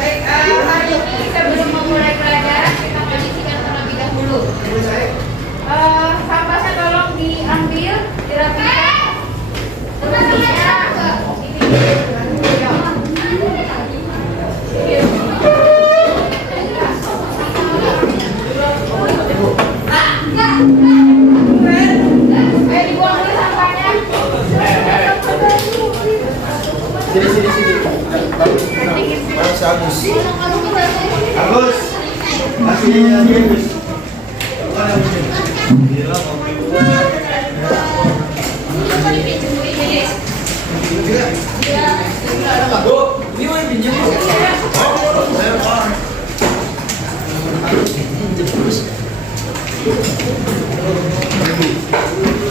Baik, hari ini sebelum memulai pelajaran kita kondisikan terlebih dahulu. Sampahnya tolong diambil, dirapikan. Kemudian dibuang dulu sampahnya. Sini. Bagus. Agus. Masih Agus. Bu, ini mau pinjam.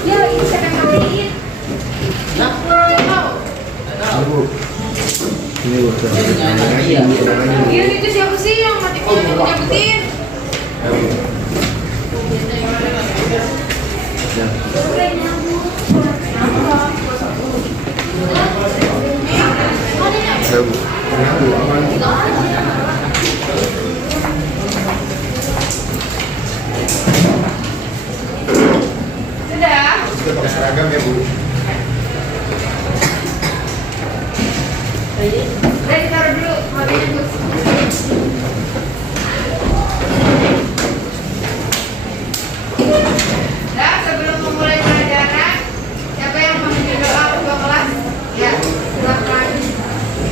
Ya, ini siapa yang beliin? Iya, itu siapa sih yang mati mau nyabutin? Sudah? Sudah pakai seragam ya, Bu. Udah ditaruh dulu, mobilnya Gus. Nah, sebelum memulai pelajaran, siapa yang memimpin doa untuk kelas? Ya, silakan.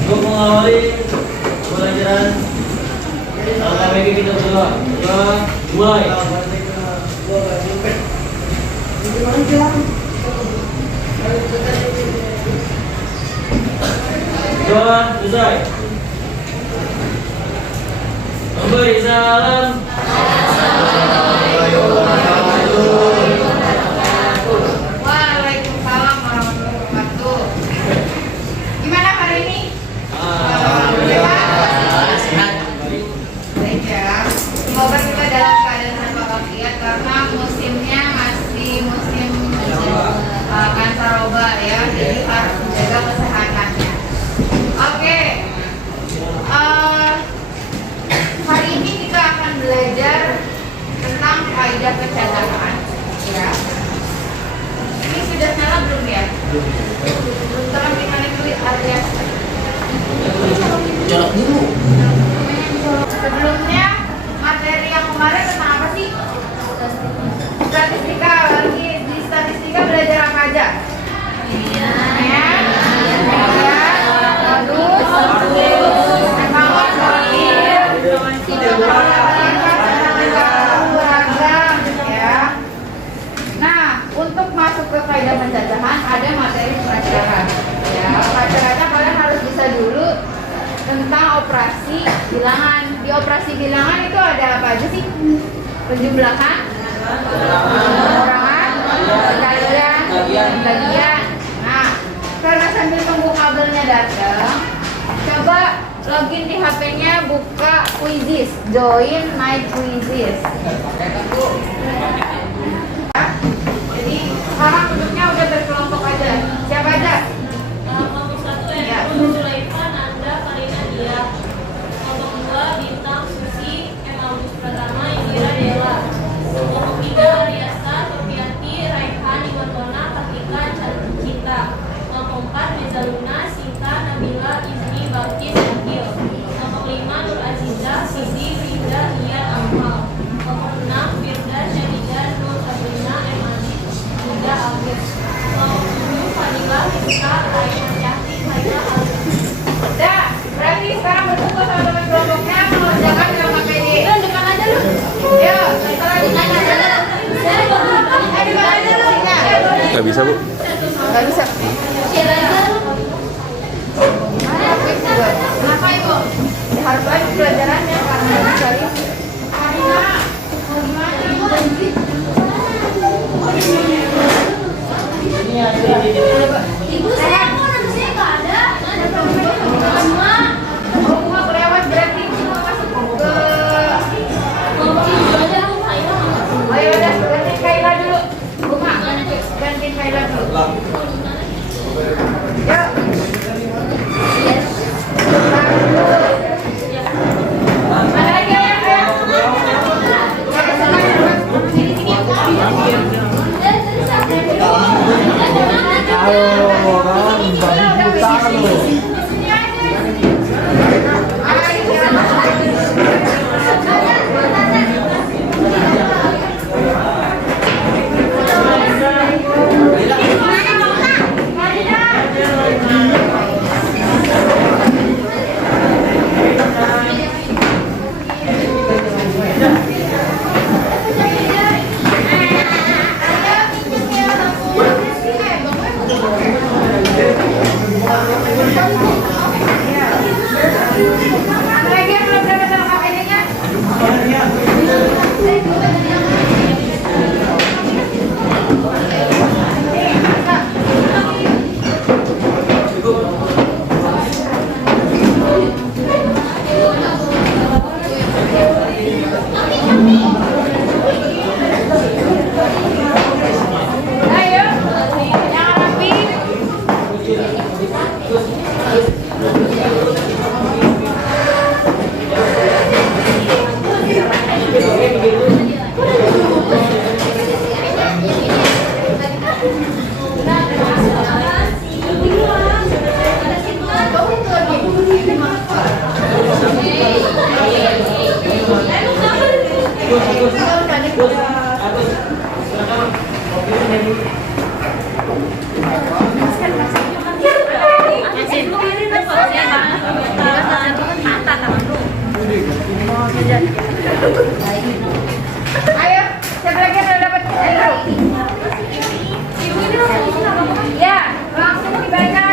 Untuk mengawali pelajaran KPG kita berdua, mulai. Doa selesai. Memberi salam. Waalaikumsalam warahmatullahi wabarakatuh. Gimana hari ini? Sehat. Baik ya. Semoga kita dalam keadaan tanpa wasiat karena musimnya masih musim pancaroba ya, jadi harus menjaga kesehatannya. Oke. Hari ini kita akan belajar tentang kaidah pencacahan ya. Ini sudah nyala belum ya? Belum terang gimana dulu alias. Colok dulu. Sebelumnya materi yang kemarin tentang apa sih? Statistika. Lagi di statistika belajar apa aja? Ya. Nah, untuk masuk ke kaidah pencacahan ada materi pelajaran. Ya, pelajarannya kalian harus bisa dulu tentang operasi bilangan. Di operasi bilangan itu ada apa aja sih? Penjumlahan, pengurangan, pengkalian, bagian. Nah, karena sambil tunggu kabelnya datang, coba login di HP-nya, buka Quizzes, join my Quizzes. Jadi sekarang duduknya udah berkelompok aja. Siapa aja? Kelompok 1 Ya. Sulaifa, Nanda, Karina, Dia. Kelompok 2 Bintang, Susi, Emalus Pratama, Indira, Dela. Kelompok 3 Ariasa, Sofiati, Raihan, Iwantona, Kartika, Cita. Kelompok 4 Mezaluna, Sinta, Nabila, Izni, Balkis, Akil. Kelompok 5 Nur Aziza, Sisi, Rinda, Ian, Amal. Kelompok 6 Firda, Syahida, Nur Sabrina, Emali, Muda, Alfir. Kelompok 7 Fadila, Rizka, Rai, Masyati, Haida, Alfir. Dah, berarti sekarang berkumpul sama teman kelompoknya mengerjakan dengan KPD. Depan aja lu. Ya, sekarang depan aja lu. Depan aja lu. Nggak bisa, Bu. Nggak bisa. Kenapa Ibu? Harus banyak pelajarannya karena sekali. Karina, mau gimana? Ibu saya kok nanti saya nggak ada. Bunga kelewat berarti bunga masuk ke. Oh ya udah, gantiin Kaila dulu. Bunga gantiin Kaila dulu. Sini aja. Ada lagi yang belum dapat LKPD-nya? Ayo, yang rapi. Ayo, siapa lagi yang udah dapat Andrew? Ya, langsung dibaca.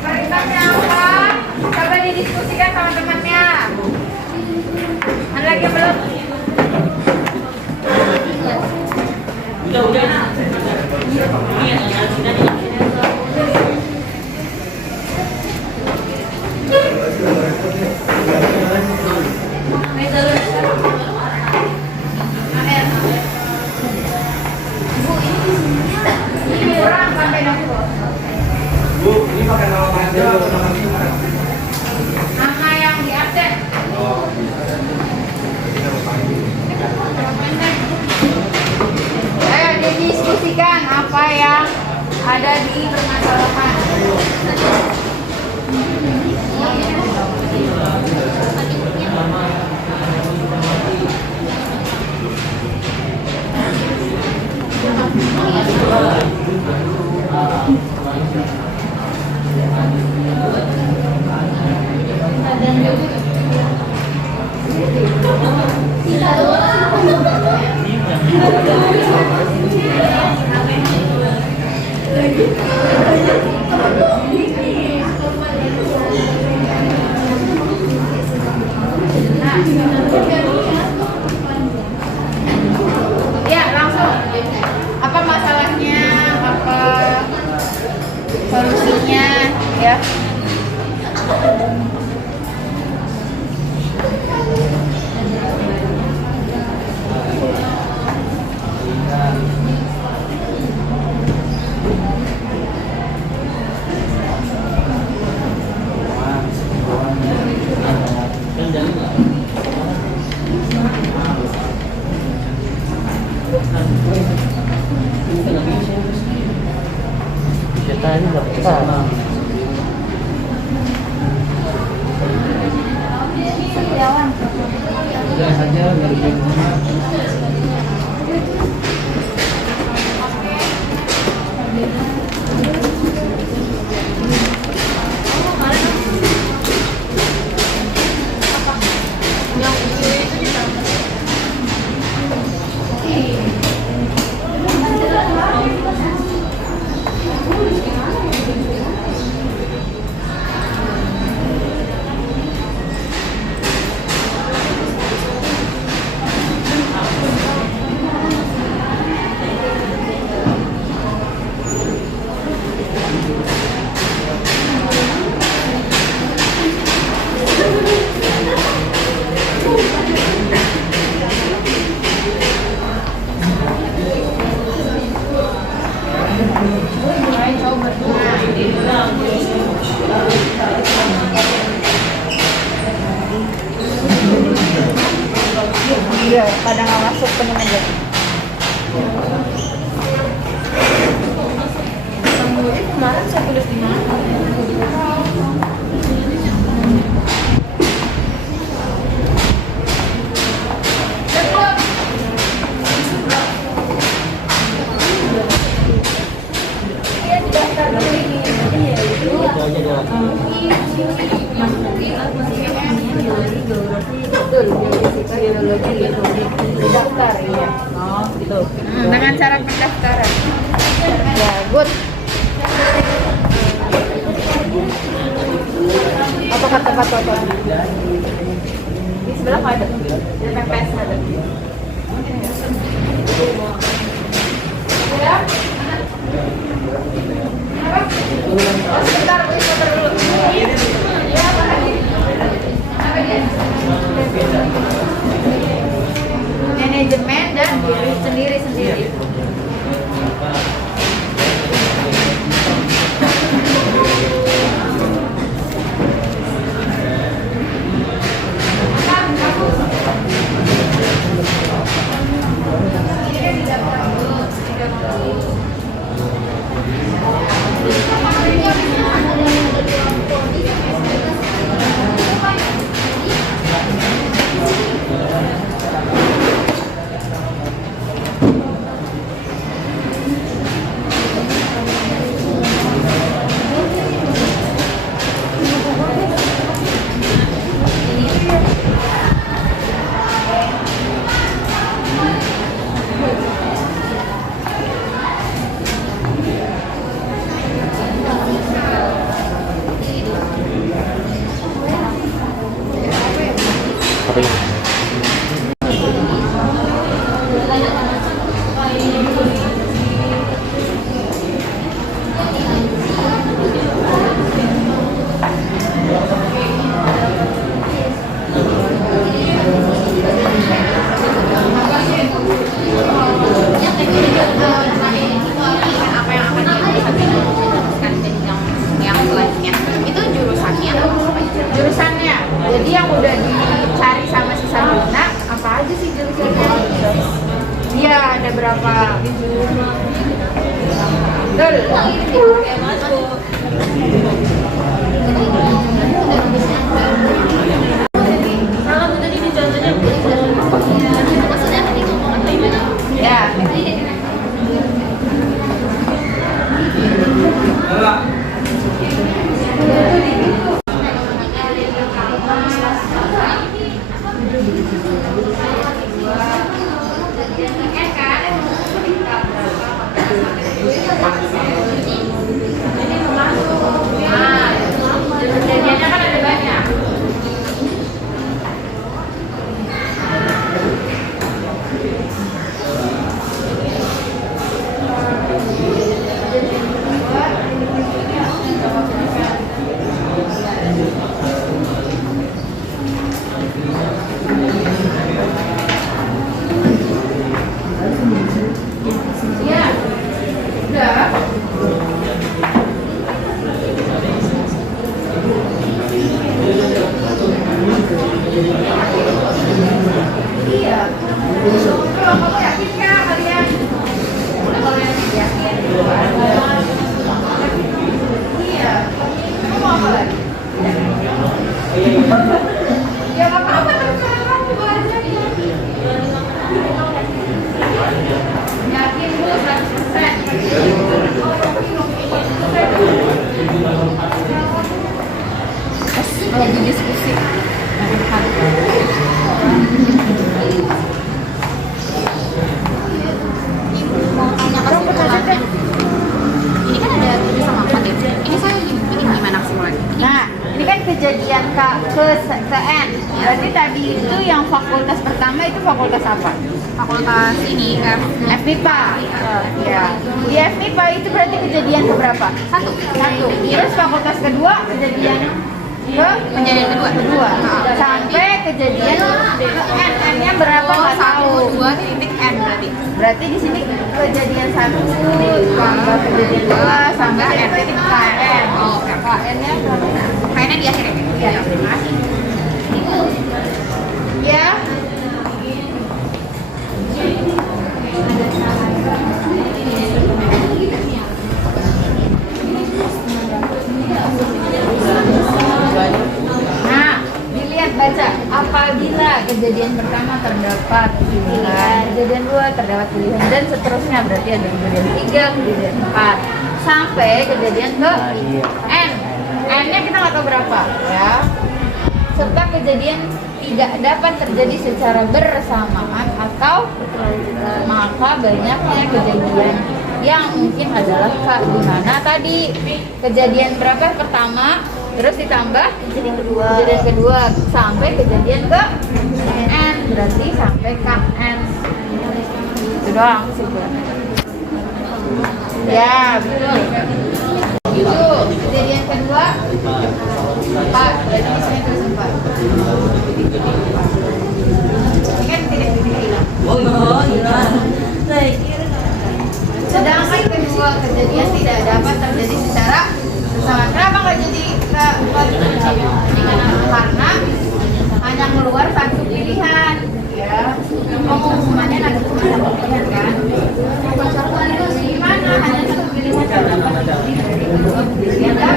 Perintahnya apa? Coba didiskusikan sama temannya. Ada lagi yang belum? Udah. Kurang sampai 60. Bu, ini pakai nama panjang atau nama singkat? Nama yang di absen. Oh, Ayo didiskusikan apa yang ada di permasalahan. Ya, langsung. Apa masalahnya? Apa solusinya? Ya. Iya, pada nggak masuk penuh aja. Kemarin saya tulis di mana? Betul, geofisika, geologi, geologi. Daftar, iya. Oh, gitu. Dengan cara pendaftaran. Ya, good. Apa kata Pak Toto? Di sebelah nggak ada. Di PPS ada. Ya. Apa? Oh, sebentar, gue foto dulu. Ya, apa lagi? Apa dia? Manajemen dan diri sendiri. Apa ini? Jurusannya. Jadi yang udah dicari sama si Sabrina, apa aja sih jurusannya? Iya, ada berapa? Betul. Ya. Jadinya kan ada banyak. Iya. Udah. Iya. Kalau kamu yakin nggak kalian? Kalau yakin. Iya. Kamu mau apa lagi? Ya nggak apa-apa, terserah kamu aja. Yakin Bu 100%. Lagi diskusi. Mau tanya ke simulasi. Ini kan ada tulisan apa deh? Ini saya bikin gimana simulasi? Nah, ini kan kejadian ke N. Berarti tadi itu yang fakultas pertama itu fakultas apa? Fakultas ini FMIPA. Ya. Di FMIPA itu berarti kejadian ke berapa? satu. Terus fakultas kedua kejadian Kejadian kedua. sampai kejadian ke N. N-nya berapa nggak tahu. 1,2 N berarti. Berarti di sini kejadian 1 tambah kejadian 2 sampai titik KN. Oh, KN-nya berapa? kayaknya di akhir ya. Iya. Ya. Nah, dilihat baca. Apabila kejadian pertama terdapat pilihan, kejadian 2 terdapat pilihan dan seterusnya, berarti ada kejadian 3, kejadian 4 sampai kejadian ke N. N nggak tahu berapa ya. Serta kejadian tidak dapat terjadi secara bersamaan atau maka banyaknya kejadian yang mungkin adalah K, di mana tadi kejadian berapa pertama terus ditambah kejadian kedua sampai kejadian ke N, berarti sampai KN. Itu doang kesimpulannya. Ya, betul. Itu kejadian kedua 4, berarti di sini terus 4. Ini kan titik-titik hilang. Oh iya. Sedangkan kedua kejadian tidak dapat terjadi secara bersamaan. Kenapa nggak jadi karena hanya keluar satu pilihan, ya. Pengumumannya nanti cuma satu pilihan kan? Terus gimana? Hanya satu pilihan yang dapat terjadi dari kedua pilihan kan?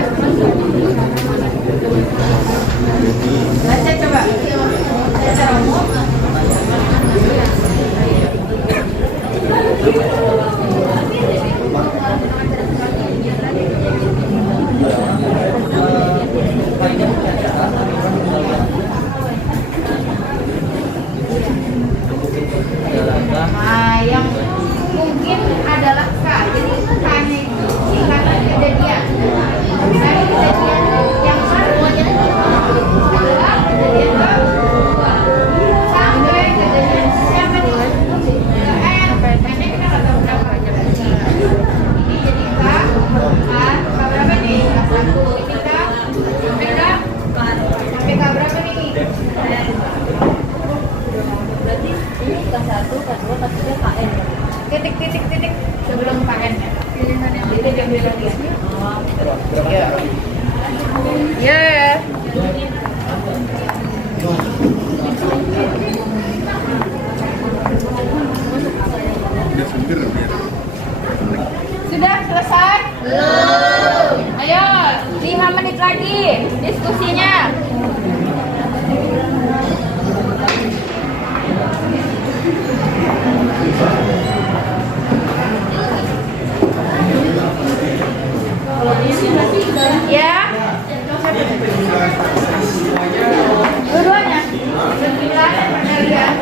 Baca coba. Secara umum. Nah, yang mungkin adalah K. Jadi K-nya itu singkatan kejadian. Dari kejadian yang baru adalah kejadian kedua sampai kejadian siapa nih? N. N-nya kita nggak tahu berapa. Ini jadi K. K berapa nih? K1. Ini K. Sampai K. Sampai K berapa nih? Berarti ini K1, K2, K3, KN. Titik sebelum KN ya. Itu jam bilang ya. Ya. Sudah selesai? Belum. Ayo, 5 menit lagi diskusinya. Ya. Dua-duanya. Sembilan penelitian.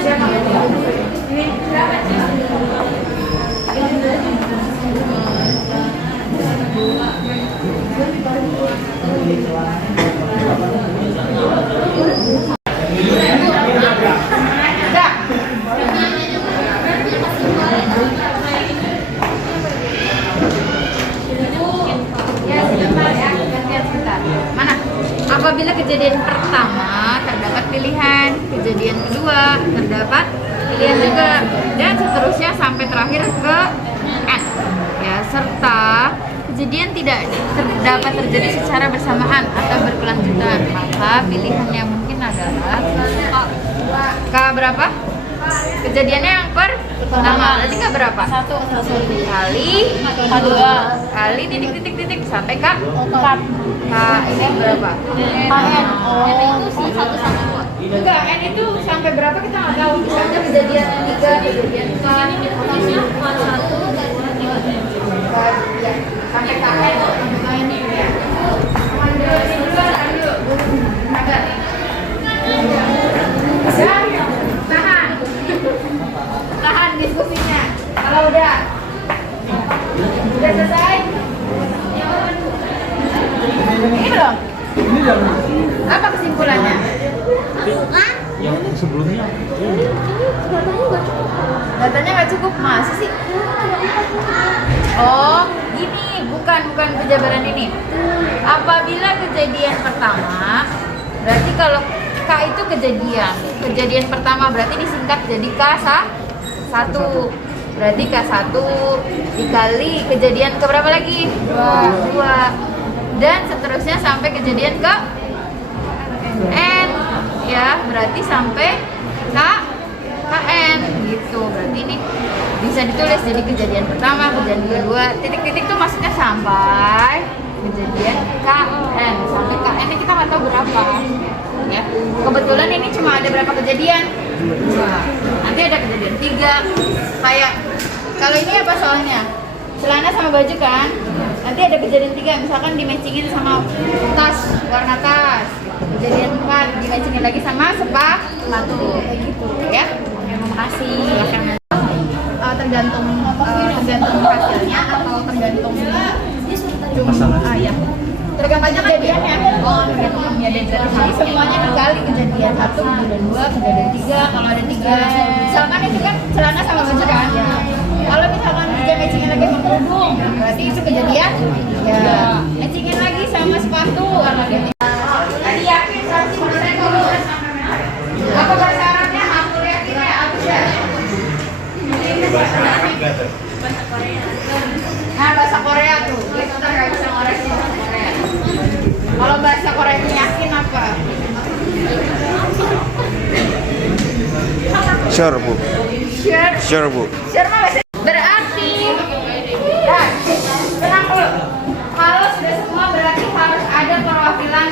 Siapa? Ini berapa? Apabila kejadian pertama terdapat pilihan, kejadian kedua terdapat pilihan juga, dan seterusnya sampai terakhir ke N. Ya, serta kejadian tidak dapat terjadi secara bersamaan atau berkelanjutan, maka pilihan yang mungkin adalah K berapa? Kejadiannya yang pertama, berarti K berapa? 1 kali kali titik sampai K 4. K ini berapa? KN. Itu sih 1 sampai 2. Enggak, N itu sampai berapa kita nggak tahu. Misalnya kejadian 3, kejadian 4, Pokoknya K1, ya, sampai KN, sampai KN ini ya. Tahan diskusinya. Kalau udah selesai, ini belum. Ini jangan. Apa kesimpulannya? Yang sebelumnya. Datanya nggak cukup, masa sih? Oh, gini, bukan penjabaran ini. Apabila kejadian pertama, berarti kalau K itu kejadian pertama berarti disingkat jadi K1. Berarti K1 dikali kejadian ke berapa lagi? 2. Dan seterusnya sampai kejadian ke N. Ya, berarti sampai KN gitu. Berarti ini bisa ditulis jadi kejadian pertama, kejadian kedua, titik-titik tuh maksudnya sampai kejadian KN. Sampai KN ini kita nggak tahu berapa. Ya, kebetulan ini cuma ada berapa kejadian? 2. Nanti ada kejadian 3. Kayak kalau ini apa soalnya? celana sama baju kan. Nanti ada kejadian 3, misalkan di-matchingin sama tas, warna tas. Kejadian 4, di-matchingin lagi sama sepatu. Kayak gitu ya. Terima kasih. Silakan. Tergantung hasilnya atau tergantung ya. Tergantung kejadiannya. Tergantung kejadian. Jadi semuanya dikali kejadian 1, kejadian 2, kejadian 3. Kalau ada 3, misalkan itu kan celana sama baju kan. Kalau misalkan dia matchingin lagi sama kerudung, berarti itu kejadian. Ya, matchingin lagi sama sepatu. Tadi yakin 100% kalau apa bahasa Arabnya? Aku yakin ya, aku ya. Bahasa Arab nggak tuh? Nah, bahasa Korea tuh, gue ntar gak bisa ngores bahasa Korea. Kalau bahasa Korea yakin apa? Sure, Bu. Sure. Sure, Bu. Sure mah bahasa berarti. Ya, tenang dulu. Kalau sudah semua berarti harus ada perwakilan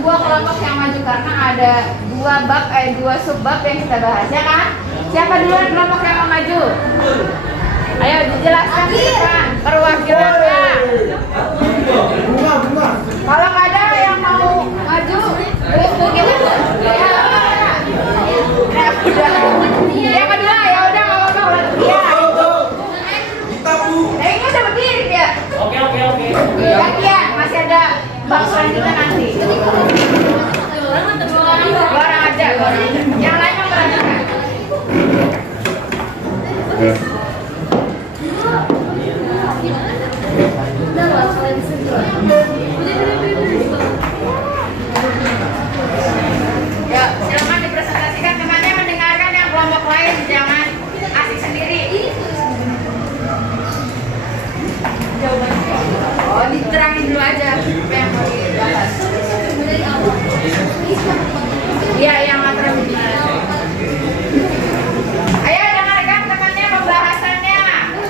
2 kelompok yang maju karena ada 2 subbab yang kita bahas ya kan? Siapa duluan kelompok yang mau maju? Ayo dijelaskan kan perwakilannya. Kalau nggak ada yang mau maju, terus gimana? Ya, udah. Yang kedua ya udah nggak apa-apa. Ya. Ini udah berdiri dia. Oke. Gantian, masih ada bab selanjutnya nanti. Dua orang aja. Yang lain mau berantakan. Ya, silakan dipresentasikan temannya mendengarkan yang kelompok lain, jangan asik sendiri. Oh, diterangin dulu aja apa yang mau dibahas. Iya, yang latar ayo dengarkan temannya pembahasannya.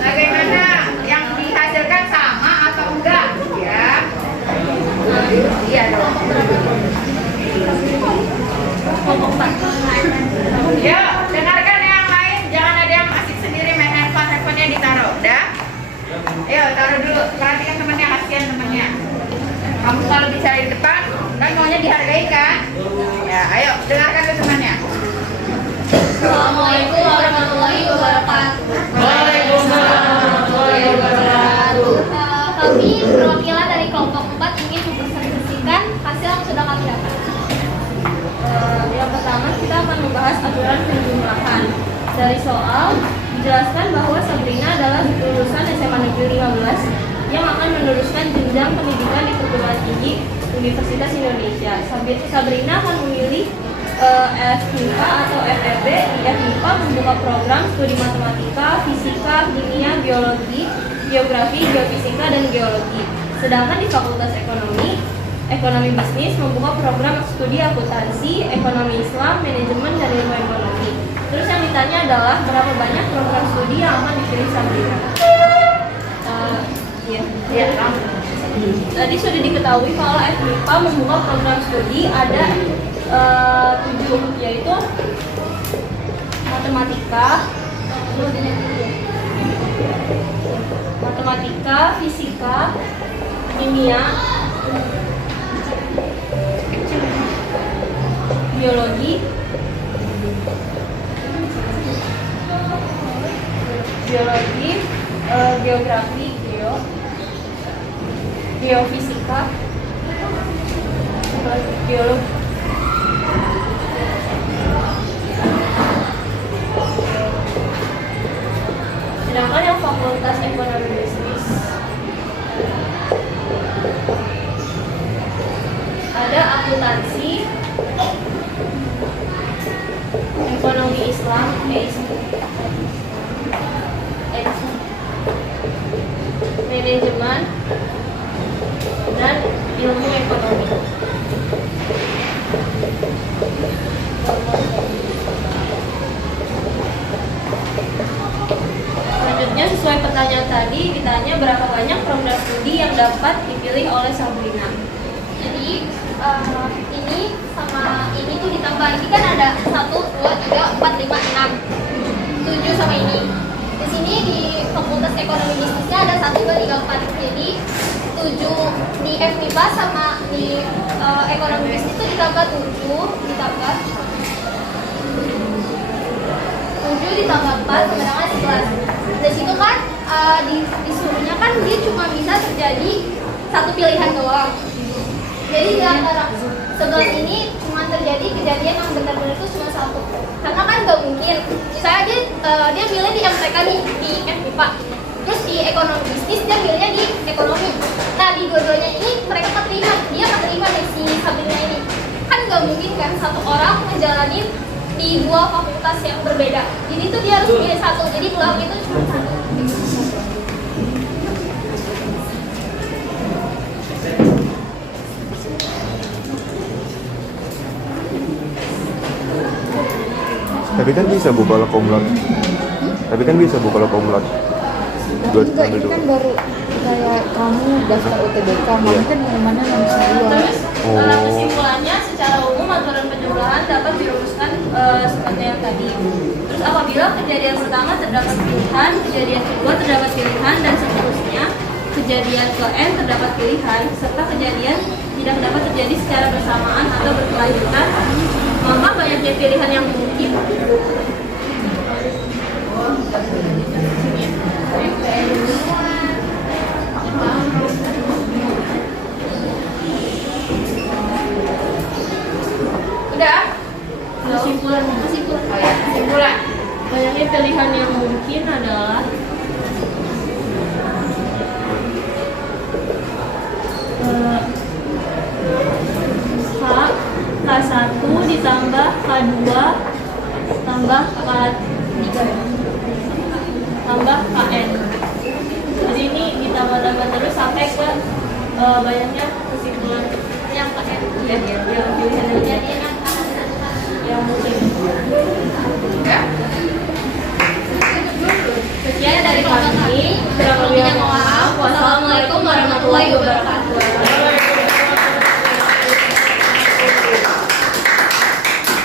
Bagaimana yang dihasilkan sama atau enggak? Ya. Iya dong. Yuk, dengarkan yang lain. Jangan ada yang asik sendiri main handphone-nya ditaruh. Udah? Ayo, taruh dulu. Perhatikan temannya, kasihan temannya. Kamu kalau bicara di depan, kan maunya dihargai kan? Ya, ayo, dengarkan dulu temannya. Assalamualaikum warahmatullahi wabarakatuh. Waalaikumsalam warahmatullahi wabarakatuh. Kami perwakilan dari kelompok 4 ingin mempresentasikan hasil yang sudah kami dapat. Yang pertama kita akan membahas aturan penjumlahan. Dari soal dijelaskan bahwa Sabrina adalah lulusan SMA Negeri 15 yang akan meneruskan jenjang pendidikan di perguruan tinggi Universitas Indonesia. Sabrina akan memilih FMIPA atau FEB. FMIPA membuka program studi matematika, fisika, kimia, biologi, geografi, geofisika, dan geologi. Sedangkan di Fakultas Ekonomi Bisnis membuka program studi akuntansi, ekonomi Islam, manajemen, dan ilmu ekonomi. Terus yang ditanya adalah berapa banyak program studi yang akan dipilih Sabrina. Tadi sudah diketahui kalau FMIPA membuka program studi ada 7, yaitu matematika, fisika, kimia, biologi, geografi, geofisika, geologi. Sedangkan yang Fakultas Ekonomi Bisnis ada akuntansi, ekonomi Islam, manajemen, dan ilmu ekonomi. Selanjutnya sesuai pertanyaan tadi ditanya berapa banyak program studi yang dapat dipilih oleh Sabrina. Jadi ini sama ini tuh ditambah, ini kan ada 1, 2, 3, 4, 5, 6 7 sama ini. Di sini di Fakultas Ekonomi Bisnisnya ada 1, 2, 3, 4. Jadi 7 di FMIPA sama di Ekonomi Bisnis itu ditambah 7 ditambah 4 sama dengan 11. Dari situ kan disuruhnya kan dia cuma bisa terjadi satu pilihan doang. Jadi di antara 11 ini cuma terjadi kejadian yang benar-benar itu cuma satu. Karena kan nggak mungkin. Misalnya dia milih di MTK nih di FMIPA. Terus di ekonomi bisnis dia milihnya di ekonomi. Nah di dua-duanya ini mereka keterima. Dia keterima dari si Sabrina ini. Kan nggak mungkin kan satu orang ngejalanin di 2 fakultas yang berbeda. Jadi itu dia harus pilih satu. Jadi peluang itu cuma satu. Tapi kan bisa bu kalau kumlot. Tapi kan bisa bu kalau kumlot. Enggak, ini kan baru kayak kamu daftar UTBK, Iya. kan yang mana nomor 9. Terus Oh. kesimpulannya secara umum aturan penjumlahan dapat dirumuskan seperti yang tadi. Terus apabila kejadian pertama terdapat pilihan, kejadian kedua terdapat pilihan dan seterusnya, kejadian ke N terdapat pilihan, serta kejadian tidak dapat terjadi secara bersamaan atau berkelanjutan, maka banyaknya pilihan yang mungkin. Udah? Kesimpulan Oh ya, kesimpulan. banyaknya pilihan yang mungkin adalah K1 ditambah K2 tambah K3 tambah KN. Jadi ini ditambah-tambah terus sampai ke banyaknya kesimpulan yang KN. Ya, yang pilihan yang mungkin. Ya. Sekian dari kami. Kurang lebihnya mohon maaf. Wassalamualaikum warahmatullahi wabarakatuh.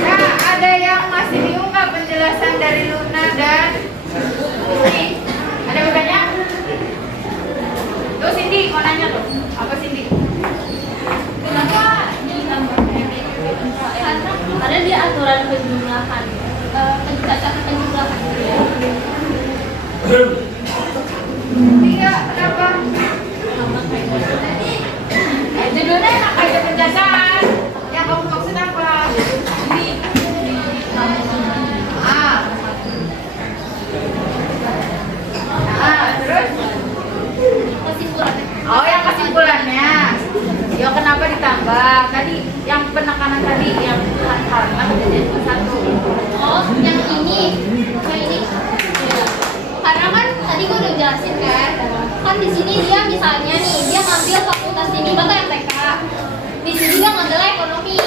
Nah, ada yang masih bingung nggak penjelasan dari Luna dan Cindy? Ada yang bertanya? Tuh Cindy, mau nanya tuh. Apa Cindy? Kenapa ditambah Karena dia aturan penjumlahan. penjumlahan. Iya, kenapa? Judulnya enak aja penjelasan. Yang kamu maksud apa? Terus? Kesimpulan. Oh, yang kesimpulannya. Ya kenapa ditambah? Tadi yang penekanan tadi yang karena kejadian cuma satu. Oh, yang ini. Ya. Karena kan tadi gue udah jelasin kan di sini dia misalnya nih dia ngambil fakultas ini bakal MTK. Di sini dia ngambil ekonomi.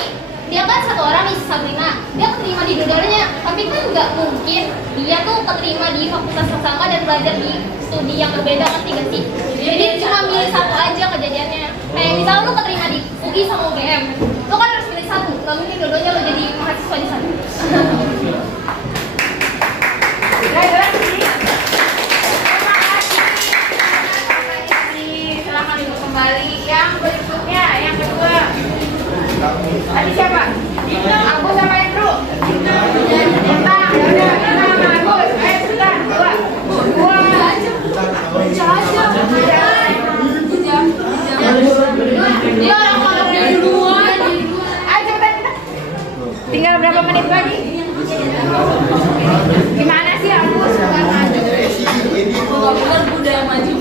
Dia kan satu orang nih Sabrina. Dia keterima di dua-duanya, tapi kan nggak mungkin dia tuh keterima di fakultas yang sama dan belajar di studi yang berbeda kan tiga sih. Jadi cuma milih satu aja kejadiannya. Kayak misalnya lu keterima di UI sama UGM, lu kan harus milih satu. Nggak mungkin dua-duanya lu jadi mahasiswa di sana. Silahkan ibu kembali. Yang berikutnya, yang kedua. Tadi siapa? Aku sama Andrew. Bintang, yaudah. Bintang sama Agus. Ayo sebentar, dua. Dia orang dari duluan. Ayo cepetan. Tinggal berapa menit lagi? Gimana sih Agus? Bukan maju. Bukan budaya maju.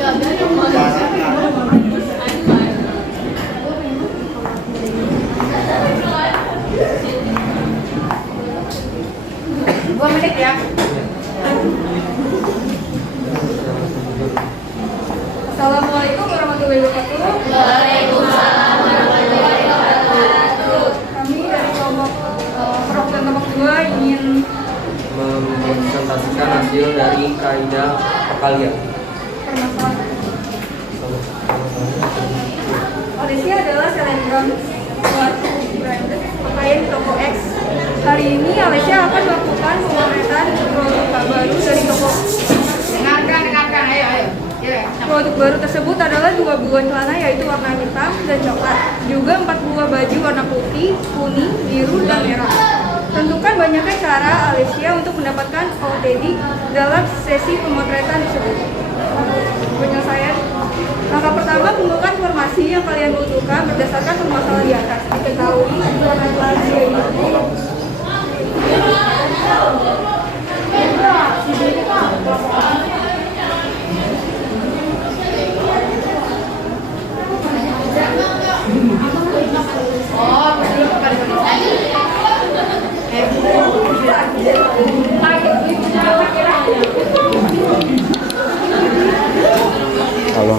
Dua menit ya. Assalamualaikum warahmatullahi wabarakatuh. Waalaikumsalam warahmatullahi wabarakatuh. Kami dari kelompok perwakilan kelompok 2 ingin Mempresentasikan hasil dari kaidah perkalian. permasalahan. Audisi adalah selebgram suatu brand pakaian di toko X. Hari ini Alessia akan melakukan pemotretan produk baru dari toko Ya, Produk baru tersebut adalah 2 buah celana yaitu warna hitam dan coklat. Juga 4 buah baju warna putih, kuning, biru, dan merah. Tentukan banyaknya cara Alicia untuk mendapatkan OOTD dalam sesi pemotretan tersebut. Penyelesaian. Langkah pertama, kumpulkan informasi yang kalian butuhkan berdasarkan permasalahan di atas. Diketahui kelemahan Alicia ini. oh, dulu bukan tulisan. Halo.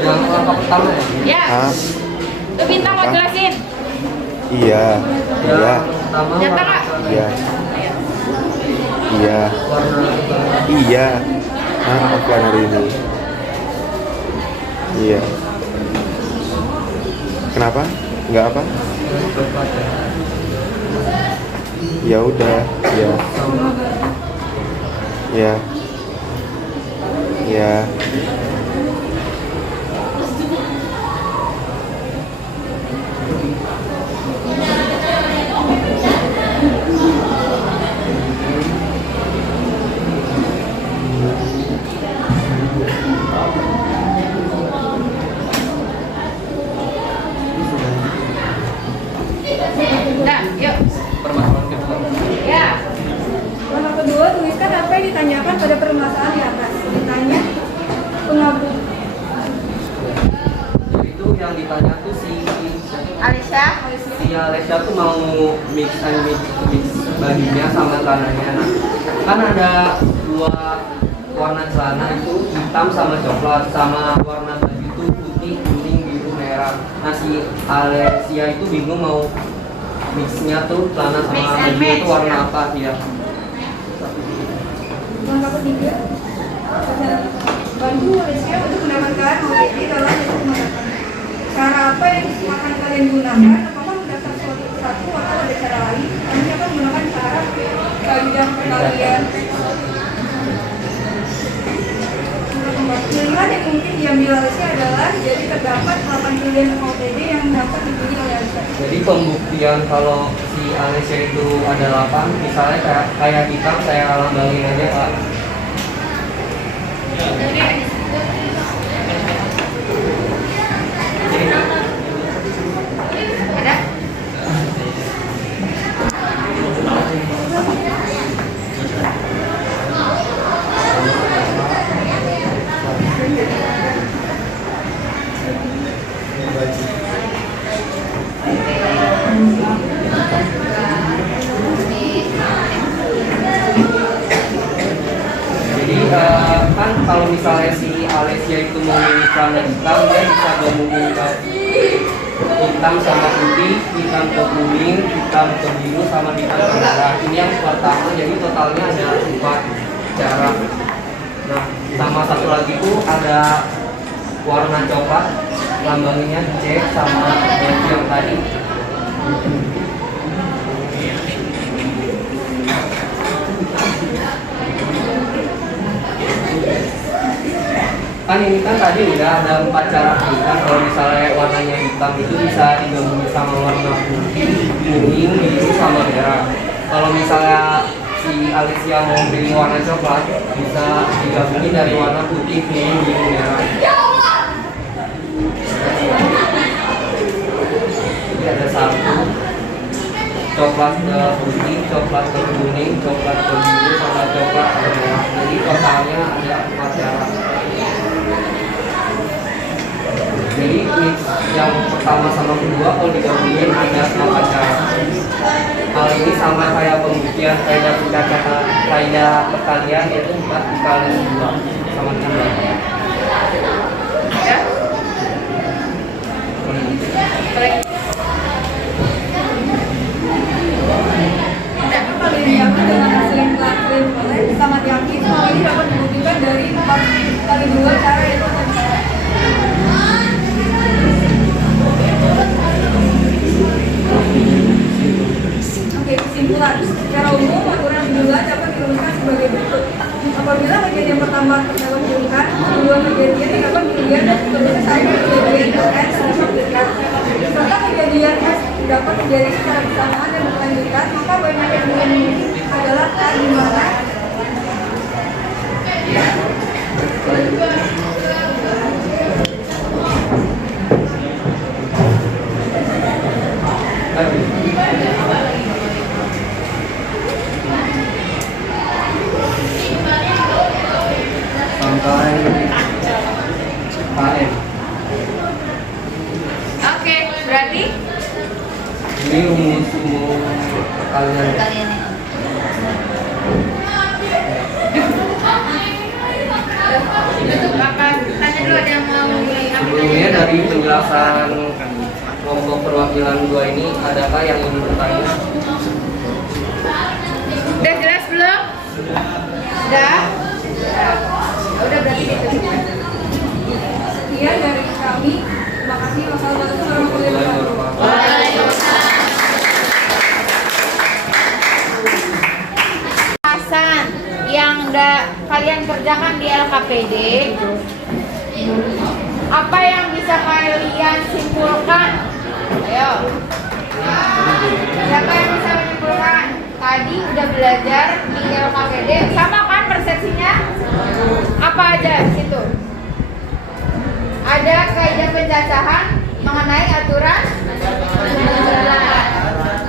Yang langkah pertama ya. Ya, Hah? tuh Bintang mau jelasin. Iya. Iya. Pertama Nyata nggak? Iya. Iya. Iya. Hah, offline hari ini. Iya. Kenapa? Enggak apa? Ya udah, ya. Ya. Ya. Nah, yuk. permasalahan kedua. Ya. Langkah kedua, tuliskan apa yang ditanyakan pada permasalahan di atas. Ditanya pengabdi. Jadi itu yang ditanya tuh si Alicia. Alessia tuh mau mix bajunya sama celananya. Nah, kan ada 2 warna celana itu hitam sama coklat, sama warna baju itu putih, kuning, biru, merah. Nah si Alessia itu bingung mau mixnya tuh celana Mix sama and bajunya match, tuh warna ya. apa ya? Langkah ketiga, bantu Alicia untuk mendapatkan OOTD dalam sesi pemotretan. Cara apa yang akan kalian gunakan? Apakah mendaftar satu atau ada cara lain? Kami akan menggunakan cara bidang kalian. Pilihan yang mungkin diambil Alicia adalah jadi terdapat 8 pilihan OOTD yang dapat dipilih oleh Alicia. Jadi pembuktian kalau si Alessia itu ada 8, misalnya kayak hitam saya lambangin aja Pak. Ada? Jadi kan kalau misalnya si Alessia itu mau milih celana hitam, dia bisa gabungin ke hitam sama putih, hitam ke kuning, hitam ke biru, sama hitam ke merah. Ini yang pertama, jadi totalnya ada 4 cara. Nah, sama satu lagi tuh ada warna coklat, lambanginnya C sama baju yang tadi. Kan ini kan tadi udah ada 4 cara pilihan. Kalau misalnya warnanya hitam itu bisa digabungin sama warna putih, kuning, biru, sama merah. Kalau misalnya si Alessia mau pilih warna coklat, bisa digabungin dari warna putih, kuning, biru, merah. Jadi ada 1 coklat ke putih, coklat ke kuning, coklat ke biru, sama coklat ke merah. Jadi totalnya ada 4 cara. Jadi mix yang pertama sama kedua kalau digabungin ada 8 cara. Hal ini sama kayak pembuktian kaidah percakapan, kaidah perkalian yaitu 4 dikali 2 sama dengan 8. Ya. Jika kalian yakin dengan hasil yang telah kalian peroleh, sangat yakin hal ini dapat dibuktikan dari 4 kali 2 cara yaitu Oke, kesimpulan. Secara umum, aturan biduan dapat dirumuskan sebagai berikut. Apabila kejadian pertama terdapat pilihan, sampai kejadian S dilakukan. Serta kejadian S dapat terjadi secara bersamaan dan berkelanjutan, maka banyak yang memilih adalah A, di mana sampai KM. Oke, berarti Ini rumus kalian. untuk apa? Tanya dulu, ada yang mau Sebelumnya dari penjelasan kelompok perwakilan 2 ini, adakah yang ingin bertanya? Udah jelas belum? Udah? Ya udah berarti gitu. sekian dari kami. Terima kasih. Wassalamualaikum warahmatullahi wabarakatuh. Pembahasan yang kalian kerjakan di LKPD, apa yang bisa kalian simpulkan? Ayo. Siapa yang bisa menyimpulkan? Tadi udah belajar di LKPD, sama kan persepsinya? Apa aja di situ? Ada kaidah pencacahan mengenai aturan penjumlahan.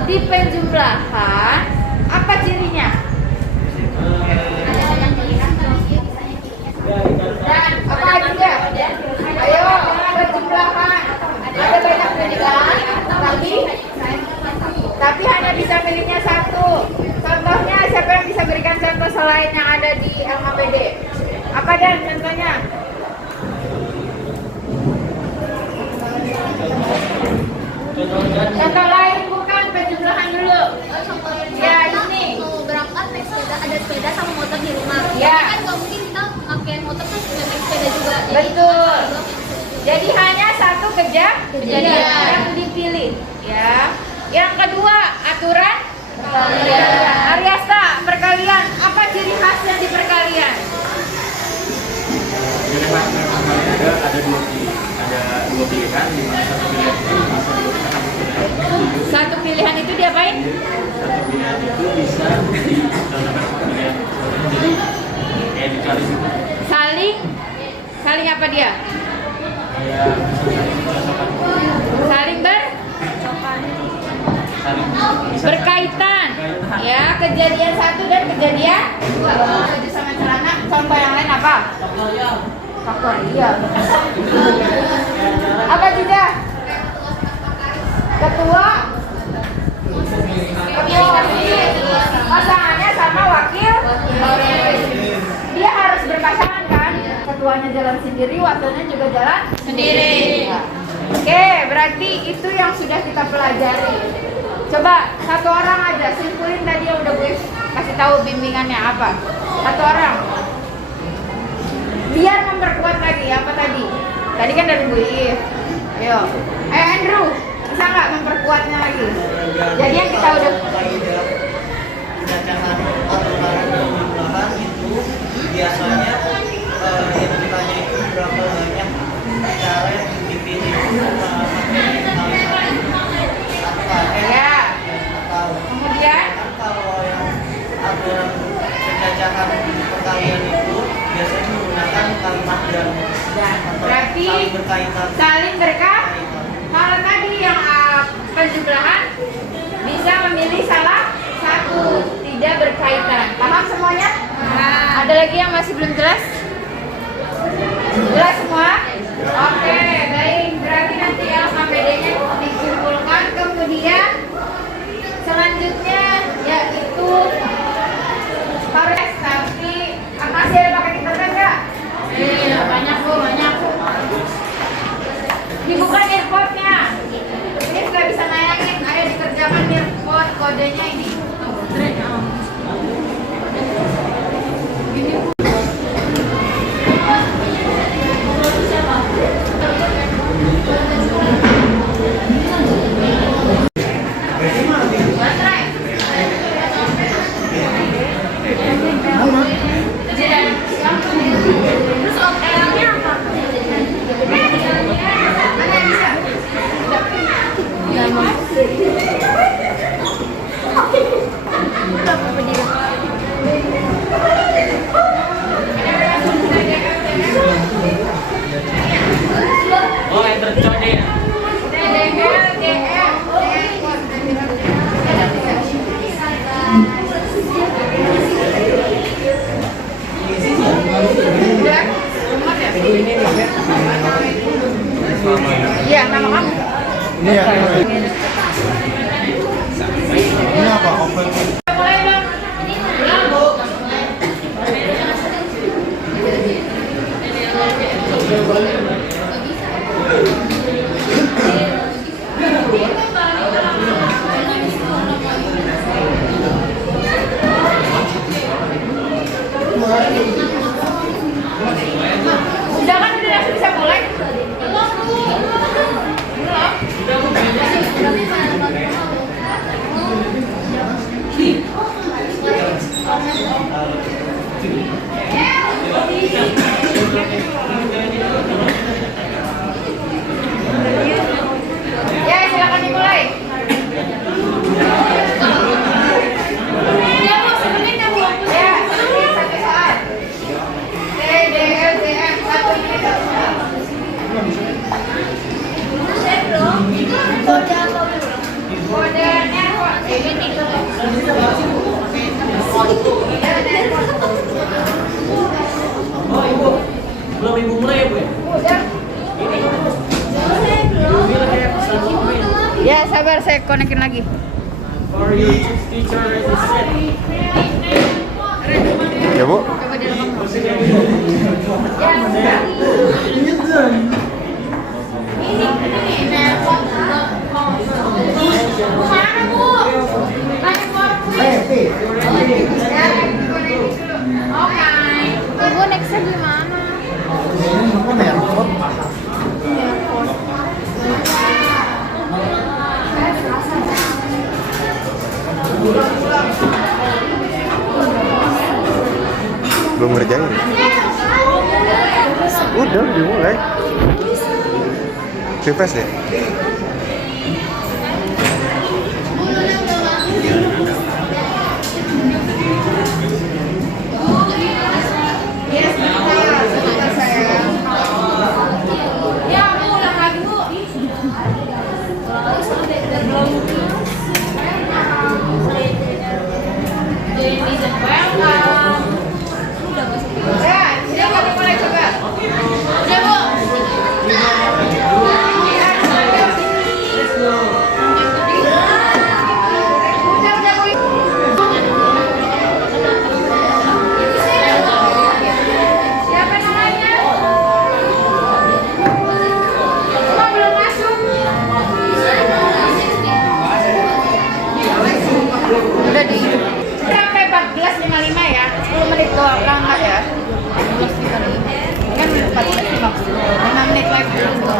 Di penjumlahan, apa cirinya? Dan apa aja? Ayo, penjumlahan. Ada banyak penjumlahan, tapi hanya bisa miliknya satu. Contohnya, siapa yang bisa berikan contoh selain yang ada di LKPD? Apa dan contohnya? Contoh lain bukan penjumlahan dulu. Ya ini. Mau berangkat naik sepeda, ada sepeda sama motor di rumah. Ya. Tapi kan nggak mungkin kita pakai motor terus naik sepeda juga. Jadi Betul. kita Jadi hanya satu kejadian yang dipilih. Ya. Yang kedua, aturan perkalian. Aryasta, perkalian. Apa ciri khasnya di perkalian? Ada dua pilihan, di mana satu pilihan itu bisa dilakukan Satu pilihan itu diapain? satu pilihan itu bisa dicontohkan pilihan. Jadi kayak dicari gitu. Saling apa dia? Kayak dicontohkan Saling saling bisa berkaitan. Ya, kejadian satu dan kejadian dua. Baju sama celana. Contoh yang lain apa? Faktorial. Apa juga? Ketua pasangannya sama wakil. Dia harus berpasangan kan? Ketuanya jalan sendiri, wakilnya juga jalan sendiri. Oke, berarti itu yang sudah kita pelajari. Coba satu orang aja simpulin tadi yang udah gue kasih tahu bimbingannya apa. Satu orang. Biar memperkuat lagi apa tadi? Tadi kan dari Bu Iif. Ayo. Andrew, bisa nggak memperkuatnya lagi? Jadi yang kita udah pencacahan aturan penjumlahan itu biasanya yang ditanya itu berapa banyak cara yang dipilih ya. Kemudian kalau yang aturan pencacahan perkalian itu biasanya menggunakan kalimat dan berarti saling berkaitan. saling berkah. Kalau tadi yang penjumlahan bisa memilih salah satu, tidak berkaitan. Paham semuanya? Ada lagi yang masih belum jelas? Jelas semua? Oke, baik. Berarti nanti LKPD-nya dikumpulkan. Kemudian selanjutnya yaitu harus tapi masih ada pakai internet nggak? Iya, banyak Bu, banyak. Dibuka earpodnya. Ini nggak bisa nayangin. Ayo dikerjakan earpod kodenya ini. Ini Iya, nama kamu. Ini ya. Ini apa? Open. Mulai dong. Bilang, Bu. Udah kan udah langsung bisa mulai? Belum, Bu. Belum. Ya, silakan dimulai. Ya, Bu, sebenarnya Bu. Ya, satu soal. C, D, E, C, M, 1 menit satu soal. Kode network. Belum ibu mulai ya bu ya? Udah. Ya, sabar saya konekin lagi. For you, teacher is set. Ya, Bu. Coba direkam. Ya, sudah. Ini network. Mana, Bu? Network quiz. Ya, dikonekin dulu. Oke. Ibu nextnya gimana? Belum ngerjain. Udah dimulai. Refresh deh. Ya, sebentar sayang. Ya, Bu, ulang lagi, Bu. Ya, silakan dimulai coba. Udah, Bu. Udah, Bu. Siapa namanya? Kok belum masuk? Udah di sampai 14.55 ya. 10 menit doang berangkat ya. 14.55. Kan 14.50. 5 menit lagi dulu.